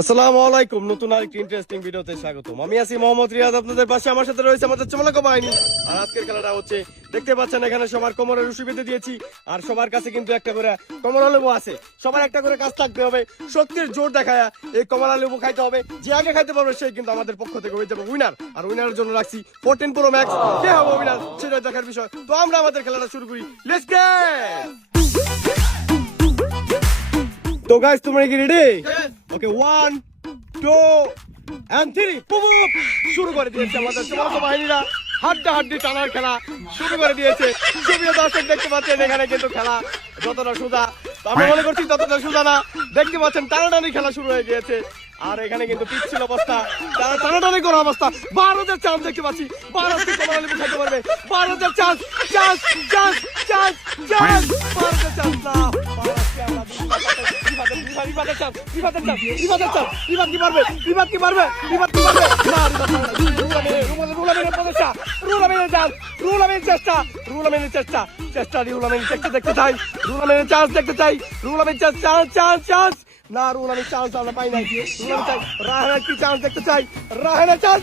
আসসালামু আলাইকুম, নতুন আরেকটি ইন্টারেস্টিং ভিডিওতে স্বাগতম। আমি আছি মোহাম্মদ রিয়াজ, আপনাদের পাশে আমার সাথে রয়েছে আমাদের চমলাকা বাহিনী। আর আজকের খেলাটা হচ্ছে, দেখতে পাচ্ছেন এখানে সবার কোমরে রশি বেঁধে দিয়েছি, আর সবার কাছে কিন্তু একটা করে কমলা লেবু আছে। সবার একটা করে কাজ থাকতে হবে, শক্তির জোর দেখায় এই কমলা লেবু খাইতে হবে। যে আগে খাইতে পারবে সেই কিন্তু আমাদের পক্ষ থেকে হয়ে যাবে উইনার। আর উইনারের জন্য রাখছি 14 Pro Max। কে হবে উইনার সেটা দেখার বিষয়। তো আমরা আমাদের খেলাটা শুরু করি, লেটস গেট। তো গাইস, তোমরা কি রেডি? ওকে, 1 2 and 3 শুরু করে দিয়েছে আমাদের চমলাকা বাহিনীরা। হাড্ডাহাড্ডি টানার খেলা শুরু করে দিয়েছে। সুপ্রিয় দর্শক, দেখতে পাচ্ছেন এখানে কিন্তু খেলা যতটা সোজা, আমরা মনে করছি ততটা সোজা না। দেখতে পাচ্ছেন টানাটানি খেলা শুরু হয়ে গিয়েছে। আর এখানে কিন্তু পিচ্ছিল অবস্থা, টানাটানি করা অবস্থা। ভারতের চান্স দেখতে পাচ্ছি, ভারত কি কমলা লেবু খাইতে পারবে? ভারতের chance, chance chance chance chance, ভারতের চান্স না। রিভাতের চান্স, রিভাতের চান্স, রিভাতের চান্স, রিভাত কি পারবে? রিভাত কি পারবে? রিভাত কি পারবে? না, রুলামের প্রচেষ্টা, রুলামের চান্স, রুলামের চেষ্টা, রুলামের চেষ্টা, চেষ্টা, রুলামের চেষ্টা দেখতে চাই, রুলামের চান্স দেখতে চাই, রুলামের চান্স, চান্স চান্স চান্স। না, রুলামের চান্স আমরা পাই নাই। রুলামের চাই, রাহানের কি চান্স দেখতে চাই, রাহানের চান্স,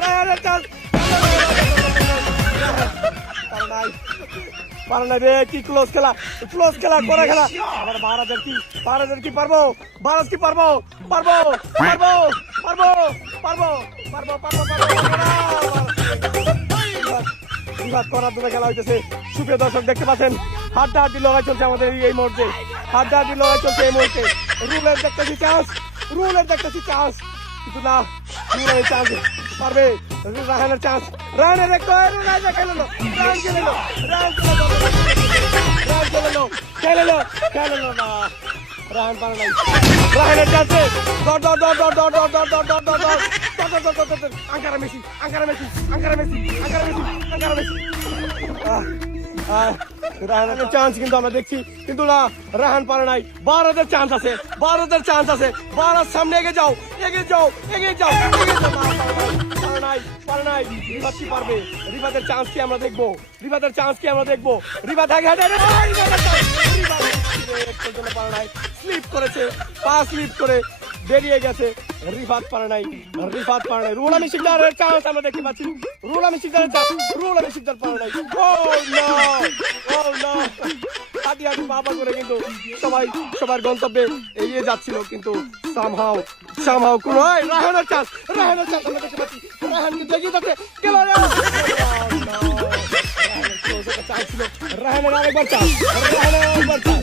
রাহানের চান্স, পারে না রে। কি ক্লোজ খেলা, ক্লোজ খেলা, করা খেলা। আবার ভারতের কি পারবো? ভারত কি পারবো? পারবো পারবো পারবো পারবো পারবো পারবো বিভাগ করার জন্য খেলা হইতেছে। সুপ্রিয় দর্শক, দেখতে পাচ্ছেন হাড্ডাহাড্ডি লড়াই চলছে আমাদের এই মুহূর্তে, হাড্ডাহাড্ডি লড়াই চলছে এই মুহূর্তে। রুলের দেখতেছি চান্স, রুলের দেখতেছি চান্স, কিন্তু না, রুলের চান্স পারবে। রাহানের চান্স, রাহানের খেলে নো, রান খেলে নো, রান খেলে নো, খেলে নো না, রাহান পারে নাই। রাহানের চান্সে দর দর দর দর দর দর দর দর দর দর দর আঙ্কারা মেসি, আঙ্কারা মেসি, আঙ্কারা মেসি, আঙ্কারা মেসি, আঙ্কারা মেসি। রাহানের চান্স কিন্তু আমরা দেখছি, কিন্তু না, রাহান পারে নাই। ভারতের চান্স আছে, ভারতের চান্স আছে। ভারত সামনে এগিয়ে যাও, এগিয়ে যাও, এগিয়ে যাও, এগিয়ে যাও। পারে নাই, পারে নাই। রিভাত কি পারবে? রিভাতের চান্স কি আমরা দেখবো? রিভাতের চান্স কি আমরা দেখবো? রিভাত আগে হাঁটে, পারে নাই, স্লিপ করেছে, পা স্লিপ করে বেরিয়ে গেছে। রিভাত পারে নাই, রিভাত পারে নাই। রুল আমি শিকদারের চান্স আমরা দেখতে পাচ্ছি, রুল আমি শিকদারের চান্স, রুল আমি শিকদার পারে নাই। ও নো, ও নো, হাঁটি হাঁটি বাবা করে কিন্তু সবাই সবার গন্তব্যে এগিয়ে যাচ্ছিল, কিন্তু সামহাও কোনো রাহানের চান্স, রাহানের চান্স আমরা দেখতে পাচ্ছি। রাহান কিন্তু এগিয়ে যাচ্ছে, গেল রে। চান্স ছিল রাহানের, আরেকবার চান্স, রাহানের আরেকবার চান্স।